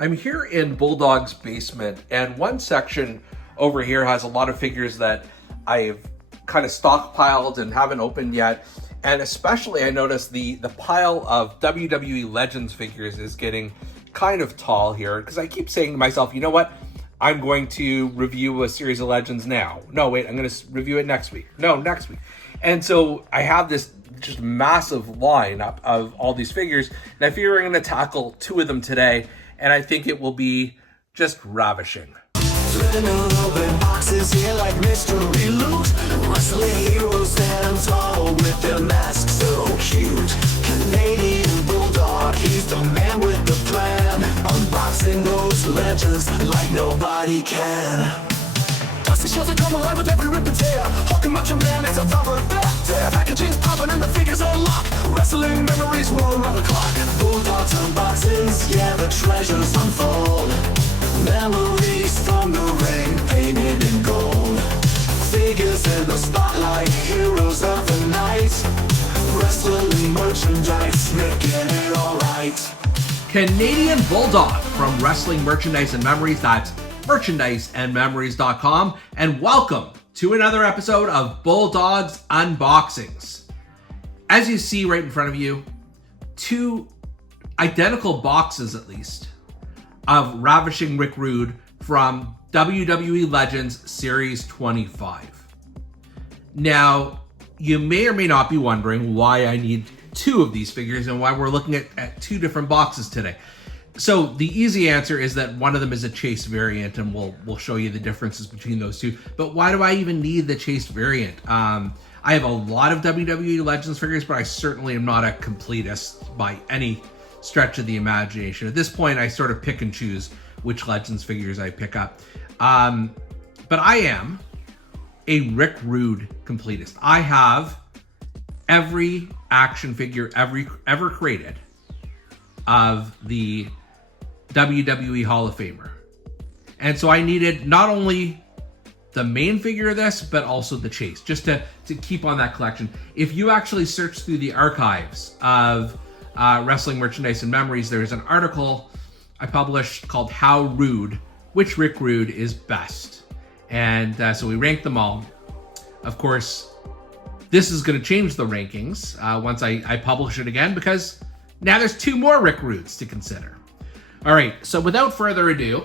I'm here in Bulldog's basement, and one section over here has a lot of figures that I've kind of stockpiled and haven't opened yet. And especially I noticed the pile of WWE Legends figures is getting kind of tall here, because I keep saying to myself, you know what? I'm going to review a series of Legends now. No, wait, I'm going to review it next week. No, next week. And so I have this just massive line up of all these figures, and I figure I'm going to tackle two of them today, and I think it will be just ravishing. Flipping open boxes here like mystery loot. Wrestling heroes stand tall with their masks so cute. Canadian Bulldog, he's the man with the plan. Unboxing those legends like nobody can. Dusty shells that come alive with every rip and tear. Hulking Macho Man is a thumper back there. Packaging's popping and the figures unlock. Wrestling memories roll around the clock. Bulldog's unboxings, yeah, the treasures unfold. Memories from the ring, painted in gold. Figures in the spotlight, heroes of the night. Wrestling merchandise, making it alright. Canadian Bulldog from Wrestling Merchandise and Memories. That's merchandiseandmemories.com. And welcome to another episode of Bulldog's Unboxings. As you see right in front of you, two identical boxes at least of Ravishing Rick Rude from WWE Legends Series 25. Now, you may or may not be wondering why I need two of these figures and why we're looking at two different boxes today. So the easy answer is that one of them is a chase variant, and we'll show you the differences between those two. But why do I even need the chase variant? I have a lot of WWE Legends figures, but I certainly am not a completist by any stretch of the imagination. At this point, I sort of pick and choose which Legends figures I pick up. But I am a Rick Rude completist. I have every action figure ever created of the WWE Hall of Famer. And so I needed not only the main figure of this, but also the chase, just to keep on that collection. If you actually search through the archives of Wrestling Merchandise and Memories, there's an article I published called How Rude, which Rick Rude is best. And so we ranked them all. Of course, this is going to change the rankings once I publish it again, because now there's two more Rick Rudes to consider. All right, so without further ado,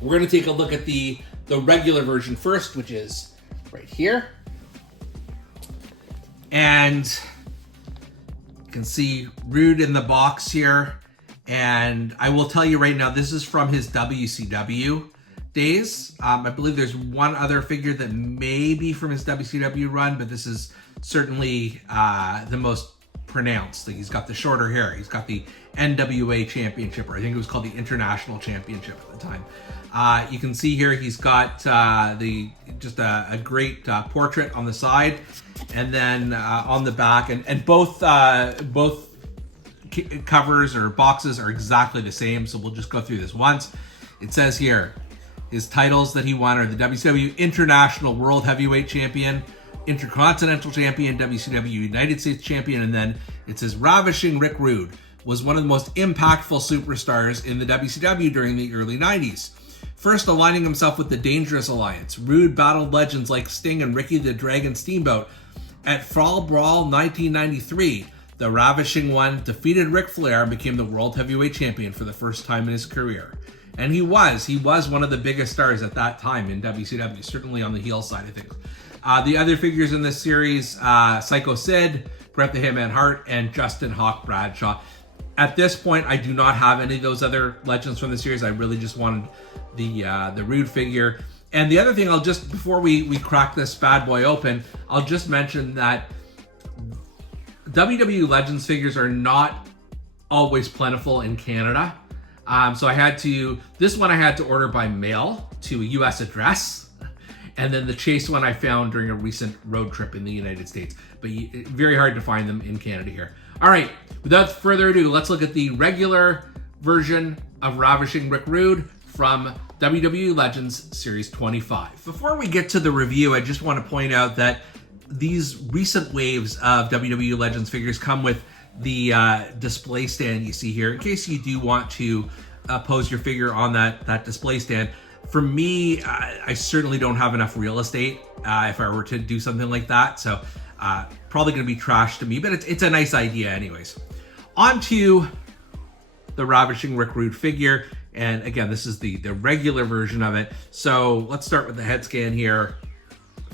we're going to take a look at the regular version first, which is right here. And you can see Rude in the box here. And I will tell you right now, this is from his WCW days. I believe there's one other figure that may be from his WCW run, but this is certainly the most pronounced. He's got the shorter hair. He's got the NWA Championship, or I think it was called the International Championship at the time. You can see here he's got a great portrait on the side, and then on the back, and both covers or boxes are exactly the same. So we'll just go through this once. It says here his titles that he won are the WCW International World Heavyweight Champion, Intercontinental Champion, WCW United States Champion, and then it says Ravishing Rick Rude was one of the most impactful superstars in the WCW during the early 90s. First aligning himself with the Dangerous Alliance, Rude battled legends like Sting and Ricky the Dragon Steamboat. At Fall Brawl 1993, the Ravishing One defeated Ric Flair and became the World Heavyweight Champion for the first time in his career. And he was one of the biggest stars at that time in WCW, certainly on the heel side of things. The other figures in this series, Psycho Sid, Bret the Hitman Hart, and Justin Hawk Bradshaw. At this point, I do not have any of those other legends from the series. I really just wanted the Rude figure. And the other thing, before we crack this bad boy open, I'll just mention that WWE Legends figures are not always plentiful in Canada. So this one I had to order by mail to a US address. And then the chase one I found during a recent road trip in the United States. But very hard to find them in Canada here. All right, without further ado, let's look at the regular version of Ravishing Rick Rude from WWE Legends Series 25. Before we get to the review, I just want to point out that these recent waves of WWE Legends figures come with the display stand you see here, in case you do want to pose your figure on that display stand. For me, I certainly don't have enough real estate if I were to do something like that. So probably going to be trash to me, but it's a nice idea anyways. On to the Ravishing Rick Rude figure. And again, this is the regular version of it. So let's start with the head scan here.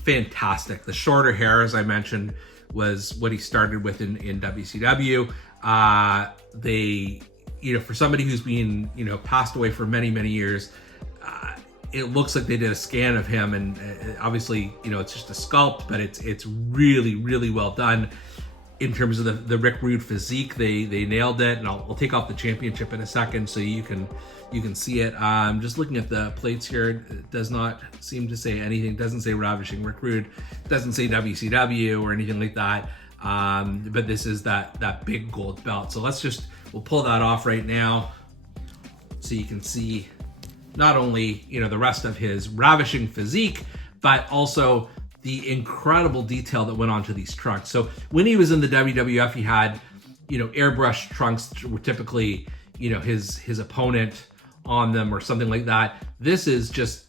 Fantastic. The shorter hair, as I mentioned, was what he started with in WCW. They, for somebody who's been, passed away for many, many years, it looks like they did a scan of him, and obviously, it's just a sculpt, but it's really, really well done in terms of the Rick Rude physique. They nailed it, and I'll take off the championship in a second so you can see it. Just looking at the plates here, it does not seem to say anything. It doesn't say Ravishing Rick Rude. It doesn't say WCW or anything like that. But this is that big gold belt. So we'll pull that off right now so you can see not only, the rest of his ravishing physique, but also the incredible detail that went onto these trunks. So when he was in the WWF, he had, airbrush trunks were typically, his opponent on them or something like that. This is just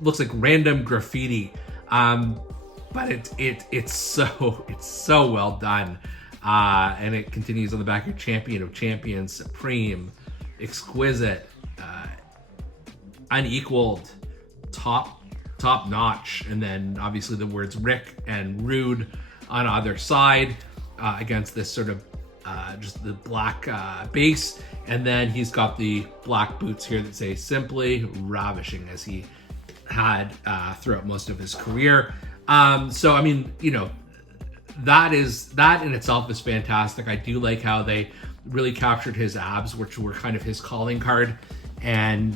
looks like random graffiti. But it's so well done. And it continues on the back here: champion of champions, supreme, exquisite, unequaled, top notch. And then obviously the words Rick and Rude on either side, against this sort of just the black base. And then he's got the black boots here that say simply ravishing, as he had throughout most of his career. So I mean, that in itself is fantastic. I do like how they really captured his abs, which were kind of his calling card, and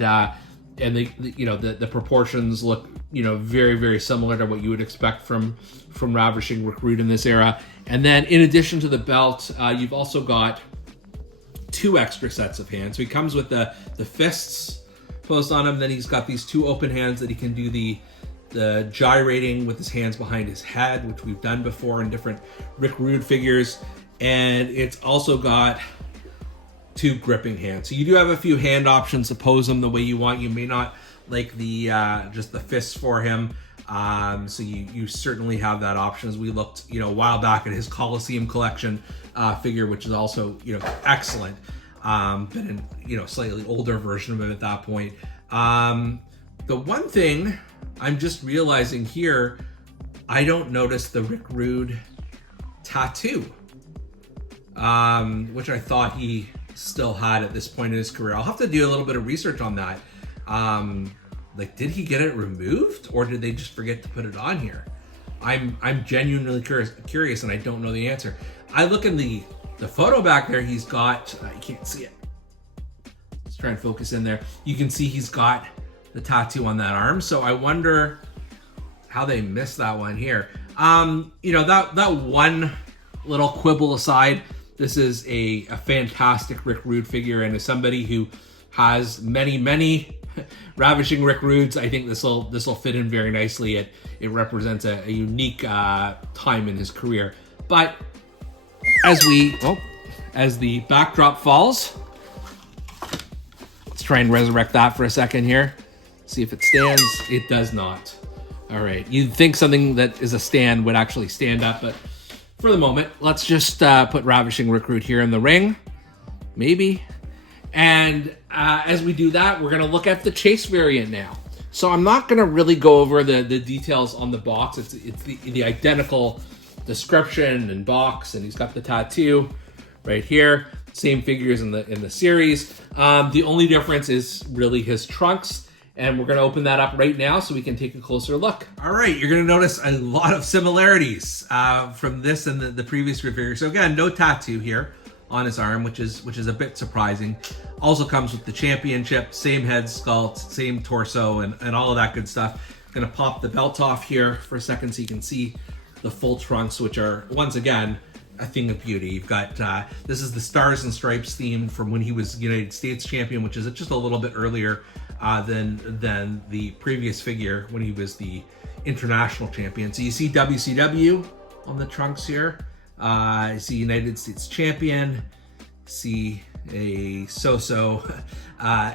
the proportions look very, very similar to what you would expect from Ravishing Rick Rude in this era. And then in addition to the belt, you've also got 2 extra sets of hands. So he comes with the fists posed on him. Then he's got these 2 open hands that he can do the gyrating with his hands behind his head, which we've done before in different Rick Rude figures. And it's also got 2 gripping hands. So you do have a few hand options to pose them the way you want. You may not like the just the fists for him. So you certainly have that option. As we looked, a while back at his Coliseum collection figure, which is also, excellent. But in, slightly older version of it at that point. The one thing I'm just realizing here, I don't notice the Rick Rude tattoo, which I thought he still had at this point in his career. I'll have to do a little bit of research on that. Did he get it removed, or did they just forget to put it on here? I'm genuinely curious, and I don't know the answer. I look in the photo back there. He's got, you can't see it. Let's try and focus in there. You can see he's got the tattoo on that arm. So I wonder how they missed that one here. That one little quibble aside, this is a fantastic Rick Rude figure, and as somebody who has many Ravishing Rick Rudes, I think this will fit in very nicely. It represents a unique time in his career. But as the backdrop falls, let's try and resurrect that for a second here. See if it stands. It does not. All right. You'd think something that is a stand would actually stand up, but for the moment, let's just put Ravishing Rick Rude here in the ring. Maybe. And as we do that, we're going to look at the chase variant now. So I'm not going to really go over the details on the box. It's the identical description and box, and he's got the tattoo right here. Same figures in the series. The only difference is really his trunks. And we're going to open that up right now so we can take a closer look. All right, you're going to notice a lot of similarities from this and the previous figure. So again, no tattoo here on his arm, which is a bit surprising. Also comes with the championship, same head sculpt, same torso, and all of that good stuff. I'm going to pop the belt off here for a second so you can see the full trunks, which are, once again, a thing of beauty. You've got, this is the Stars and Stripes theme from when he was United States champion, which is just a little bit earlier than the previous figure when he was the international champion. So you see WCW on the trunks here. You see United States champion, see a so-so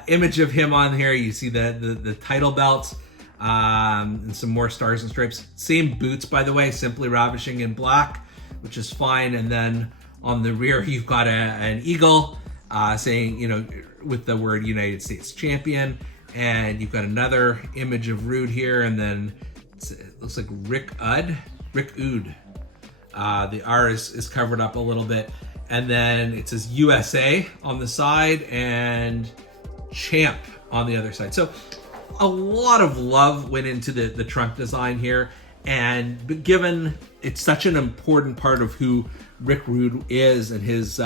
image of him on here. You see the title belt, and some more stars and stripes. Same boots, by the way, simply Ravishing in black, which is fine. And then on the rear, you've got an eagle saying, you know, with the word United States Champion. And you've got another image of Rude here, and then it looks like Rick Rude. The R is covered up a little bit. And then it says USA on the side and Champ on the other side. So a lot of love went into the trunk design here. And given it's such an important part of who Rick Rude is and his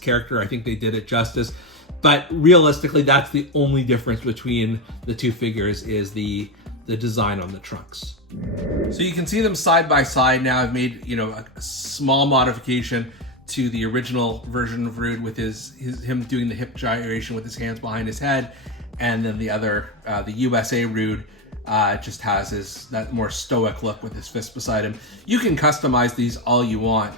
character, I think they did it justice. But realistically, that's the only difference between the two figures is the design on the trunks. So you can see them side by side now. I've made, you know, a small modification to the original version of Rude with him doing the hip gyration with his hands behind his head, and then the other, the USA Rude, just has that more stoic look with his fist beside him. You can customize these all you want,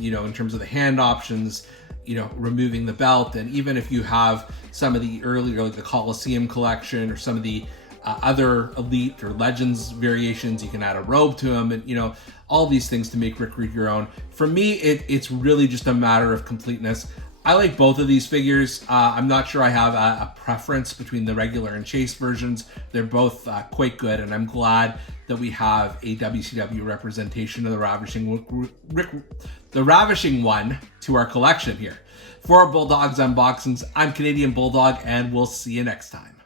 you know, in terms of the hand options, you know, removing the belt, and even if you have some of the earlier, like the Coliseum collection or some of the other Elite or Legends variations, you can add a robe to them, and you know, all these things to make Rick Rude your own. For me, it's really just a matter of completeness. I like both of these figures. I'm not sure I have a preference between the regular and chase versions. They're both quite good, and I'm glad that we have a WCW representation of the Ravishing one to our collection here. For Bulldogs Unboxings, I'm Canadian Bulldog, and we'll see you next time.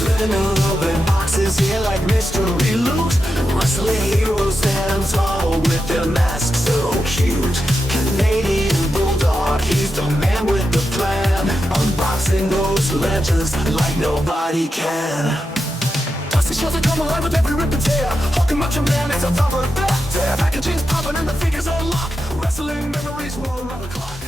Living in open boxes here like mystery loot. Wrestling heroes stand tall with their masks so cute. Canadian Bulldog, he's the man with the plan. Unboxing those legends like nobody can. Dusty shows that come alive with every rip and tear. Hulking Macho Man is a top of that. Packaging's popping and the figures unlocked. Wrestling memories roll around the clock.